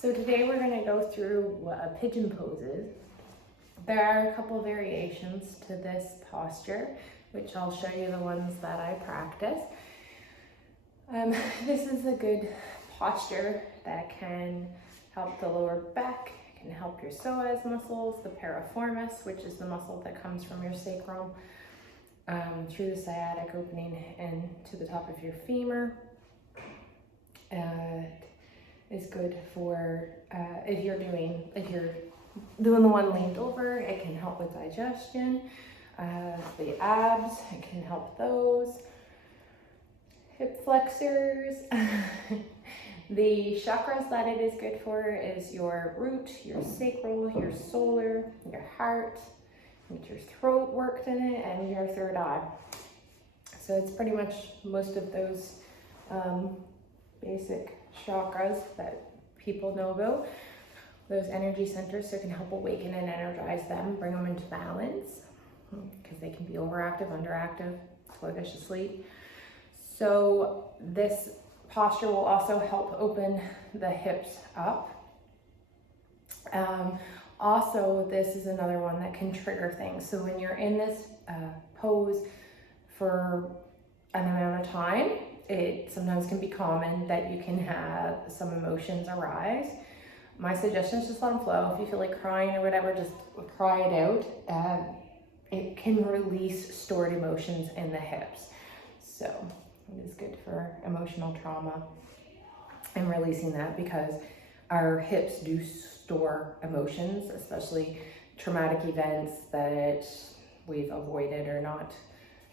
So today we're going to go through what a pigeon pose is. There are a couple variations to this posture, which I'll show you the ones that I practice. This is a good posture that can help the lower back, can help your psoas muscles, the piriformas, which is the muscle that comes from your sacrum through the sciatic opening and to the top of your femur. Is good for if you're doing the one leaned over. It can help with digestion. The abs, it can help those. Hip flexors. The chakras that it is good for is your root, your sacral, your solar, your heart, get your throat worked in it, and your third eye. So it's pretty much most of those basic chakras that people know about, those energy centers, so it can help awaken and energize them, bring them into balance, because they can be overactive, underactive, sluggish asleep. So this posture will also help open the hips up. Also, this is another one that can trigger things. So when you're in this pose for an amount of time, it sometimes can be common that you can have some emotions arise. My suggestion is just let them flow. If you feel like crying or whatever, just cry it out. It can release stored emotions in the hips. So it is good for emotional trauma and releasing that, because our hips do store emotions, especially traumatic events that we've avoided or not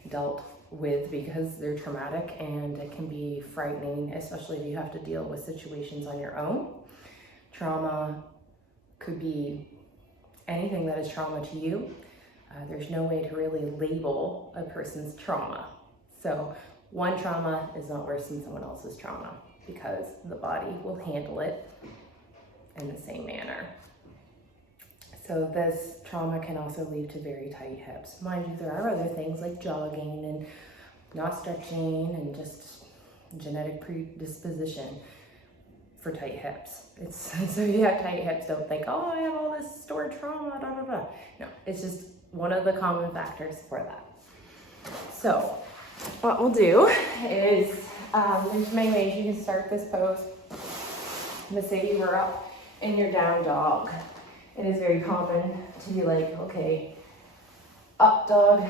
dealt with because they're traumatic, and it can be frightening, especially if you have to deal with situations on your own. Trauma could be anything that is trauma to you. There's no way to really label a person's trauma. So one trauma is not worse than someone else's trauma, because the body will handle it in the same manner. So this trauma can also lead to very tight hips. Mind you, there are other things like jogging and not stretching and just genetic predisposition for tight hips. So if you have tight hips, don't think, oh, I have all this stored trauma, da, da, da. No, it's just one of the common factors for that. So what we'll do is, there's many ways you can start this pose. Let's say you were up in your down dog. It is very common to be like, okay, up dog,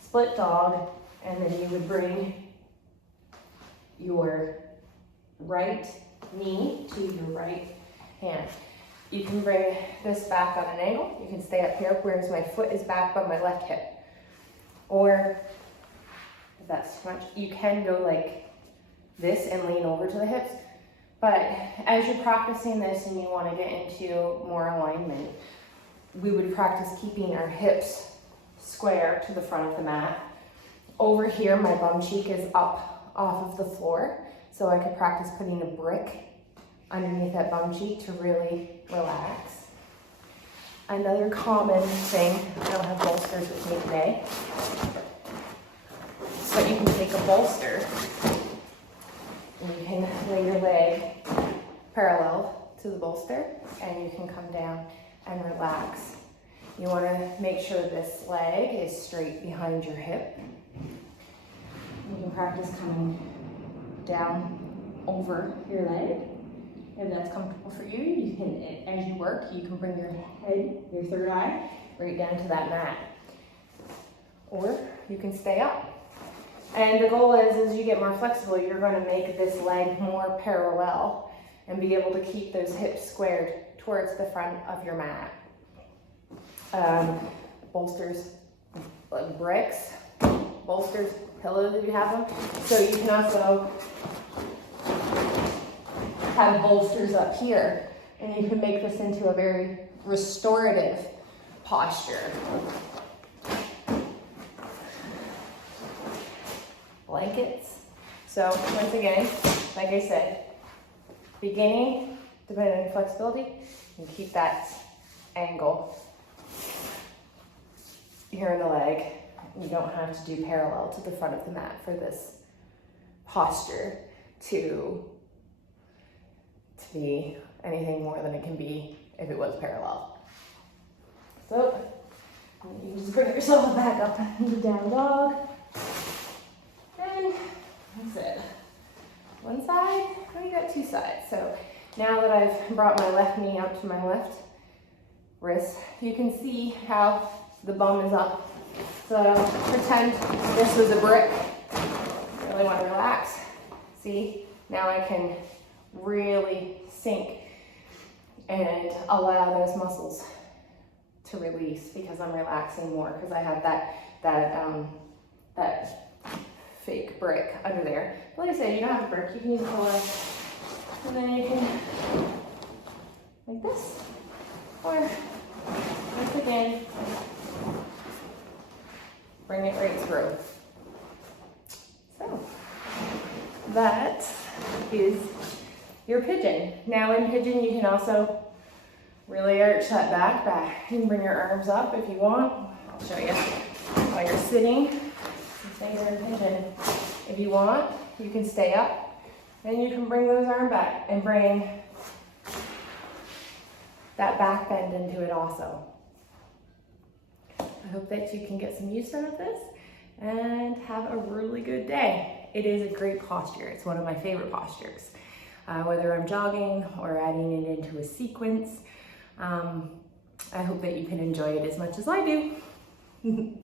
split dog, and then you would bring your right knee to your right hand. You can bring this back on an angle. You can stay up here, whereas my foot is back by my left hip. Or if that's too much, you can go like this and lean over to the hips. But as you're practicing this and you want to get into more alignment, we would practice keeping our hips square to the front of the mat. Over here, my bum cheek is up off of the floor, so I could practice putting a brick underneath that bum cheek to really relax. Another common thing, I don't have bolsters with me today, but you can take a bolster and you can lay your leg parallel to the bolster, and you can come down and relax. You want to make sure this leg is straight behind your hip. You can practice coming down over your leg. If that's comfortable for you, you can, as you work, you can bring your head, your third eye, right down to that mat. Or you can stay up. And the goal is, as you get more flexible, you're going to make this leg more parallel and be able to keep those hips squared towards the front of your mat. Bolsters, like bricks, bolsters, pillows if you have them. So you can also have bolsters up here, and you can make this into a very restorative posture. Blankets. So once again, like I said, beginning, depending on your flexibility, you can keep that angle here in the leg. You don't have to do parallel to the front of the mat for this posture to to be anything more than it can be if it was parallel. So you can just bring yourself back up into down dog. And that's it. One side, and we got two sides. So now that I've brought my left knee up to my left wrist, you can see how the bum is up. So pretend this was a brick. Really want to relax. See, now I can really sink and allow those muscles to release because I'm relaxing more because I have that fake brick under there. But like I said, you don't have a brick, you can use a pillow. And then you can, like this, or once again, bring it right through. So that is your pigeon. Now in pigeon, you can also really arch that back. You can bring your arms up if you want. I'll show you while you're sitting. Things are in pigeon. If you want, you can stay up and you can bring those arms back and bring that back bend into it also. I hope that you can get some use out of this and have a really good day. It is a great posture. It's one of my favorite postures. Whether I'm jogging or adding it into a sequence, I hope that you can enjoy it as much as I do.